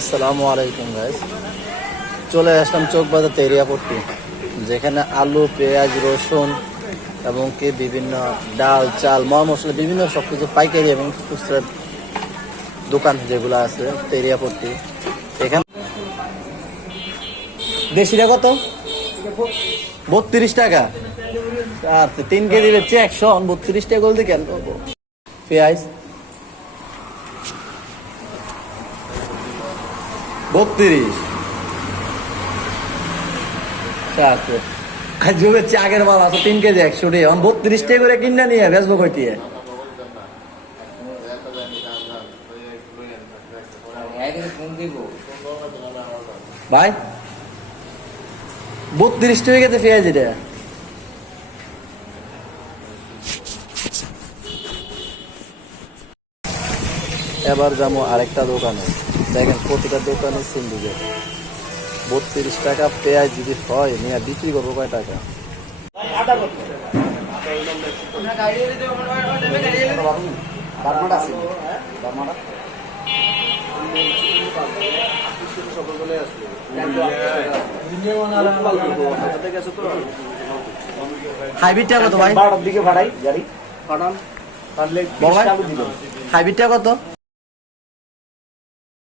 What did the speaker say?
আসসালামু আলাইকুম গাইস, চলে আসলাম চকবাজার তেরিয়াপট্টি, যেখানে আলু, পেঁয়াজ, রসুন এবং কি বিভিন্ন ডাল, চাল, মশলা বিভিন্ন সবকিছু পাইকারি এবং খুচরা দোকান যেগুলো আছে তেরিয়াপট্টি। এখানে দেশিটা কত? 32 টাকা। আচ্ছা, 3 কেজি বেচছে 100, 32 টাকা বলতে কেন? পেঁয়াজ 32। আগের মাল আছে 3 কেজি 100 টাকা, 32 টাকা করে কিনা নিয়ে বেচবো কয়টিয়ে? ভাই 32 টাকা গেছে পেঁয়াজ এটা। এবার যাবো আরেকটা দোকানে, দেখেন প্রতিটা দোকানে সিন্ডিকেট। 32 টাকা পেঁয়াজ যদি হয় নিয়ে বিক্রি করবো কয় টাকা? হাইব্রিডটা কত ভাই? হাইব্রিডটা কত?